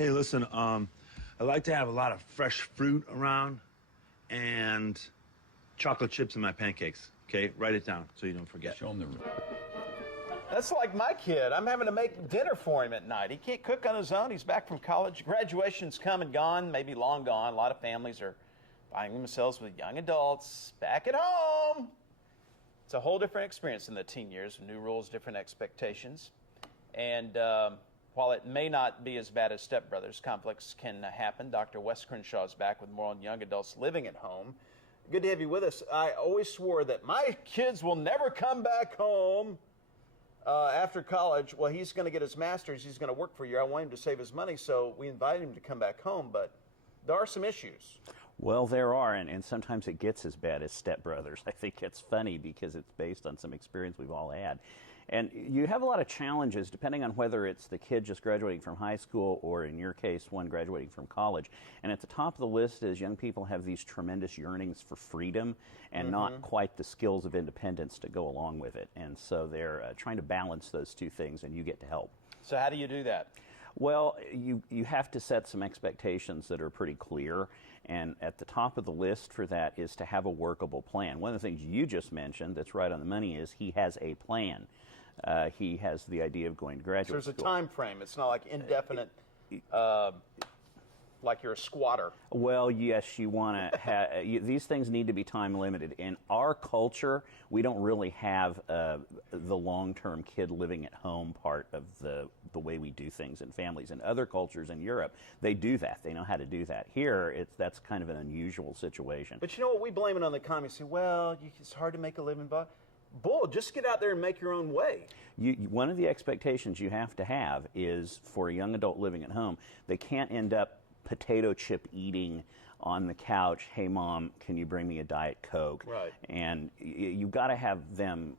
Hey, listen, I like to have a lot of fresh fruit around and chocolate chips in my pancakes. Okay, write it down so you don't forget. Show them the. That's like my kid. I'm having to make dinner for him at night. He can't cook on his own. He's back from college. Graduation's come and gone, maybe long gone. A lot of families are finding themselves with young adults back at home. It's a whole different experience in the teen years. New rules, different expectations. And while it may not be as bad as stepbrothers, conflicts can happen. Dr. Wes Crenshaw is back with more on young adults living at home. Good to have you with us. I always swore that my kids will never come back home after college. Well, he's going to get his master's. He's going to work for a year. I want him to save his money, so we invited him to come back home. But there are some issues. Well, there are, and sometimes it gets as bad as stepbrothers. I think it's funny because it's based on some experience we've all had. And you have a lot of challenges depending on whether it's the kid just graduating from high school or, in your case, one graduating from college. And at the top of the list is young people have these tremendous yearnings for freedom and not quite the skills of independence to go along with it. And so they're trying to balance those two things, and you get to help. So how do you do that? Well, you have to set some expectations that are pretty clear, and at the top of the list for that is to have a workable plan. One of the things you just mentioned that's right on the money is he has a plan. He has the idea of going to graduate So there's school. a time frame. It's not like indefinite, like you're a squatter. Well, yes, you want to have these things need to be time limited. In our culture, we don't really have the long-term kid living at home part of the way we do things in families. In other cultures in Europe, they do that. They know how to do that. Here, that's kind of an unusual situation. But you know what? We blame it on the economy. Say, well, it's hard to make a living, but bull, just get out there and make your own way. One of the expectations you have to have is for a young adult living at home, they can't end up potato chip eating on the couch. Hey, Mom, can you bring me a Diet Coke? Right. And you've got to have them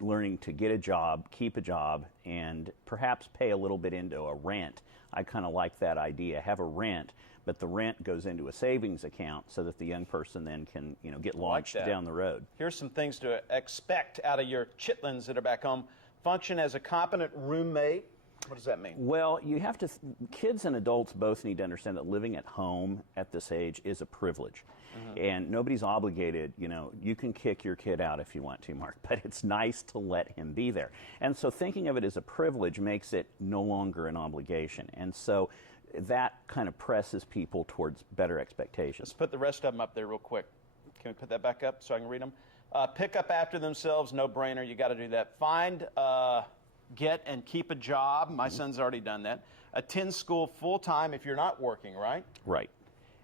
learning to get a job, keep a job, and perhaps pay a little bit into a rent. I kind of like that idea. Have a rent, but the rent goes into a savings account so that the young person then can, get launched down the road. Here's some things to expect out of your chitlins that are back home. Function as a competent roommate. What does that mean? Well, you have to, kids and adults both need to understand that living at home at this age is a privilege. And nobody's obligated, you can kick your kid out if you want to, Mark, but it's nice to let him be there. And so thinking of it as a privilege makes it no longer an obligation. And so that kind of presses people towards better expectations. Let's put the rest of them up there real quick. Can we put that back up so I can read them? Pick up after themselves, no brainer. You got to do that. Find, get, and keep a job. My son's already done that. Attend school full time if you're not working, right? Right.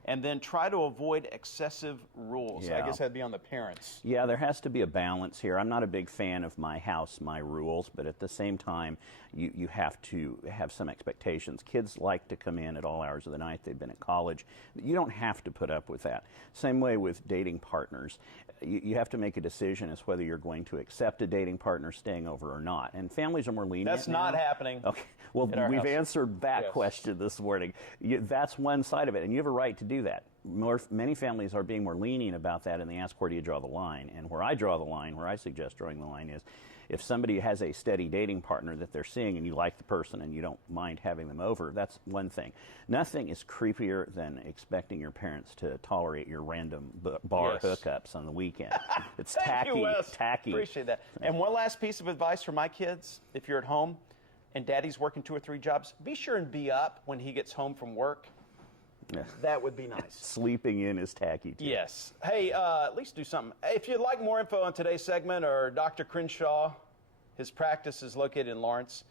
And then try to avoid excessive rules. Yeah. I guess that'd be on the parents. Yeah, there has to be a balance here. I'm not a big fan of my house, my rules, but at the same time, you have to have some expectations. Kids like to come in at all hours of the night. They've been at college. You don't have to put up with that. Same way with dating partners. You have to make a decision as whether you're going to accept a dating partner staying over or not. And families are more lenient. That's now. not happening. Okay. Well, we've answered that question this morning. That's one side of it, and you have a right to do that. Many families are being more lenient about that, and they ask, where do you draw the line? And where I draw the line, where I suggest drawing the line is, if somebody has a steady dating partner that they're seeing and you like the person and you don't mind having them over, that's one thing. Nothing is creepier than expecting your parents to tolerate your random bar hookups on the weekend. It's tacky. Tacky. Appreciate that. And one last piece of advice for my kids: if you're at home and Daddy's working 2 or 3 jobs, be sure and be up when he gets home from work. That would be nice. Sleeping in is tacky, too. Yes. Hey, at least do something. If you'd like more info on today's segment or Dr. Crenshaw, his practice is located in Lawrence.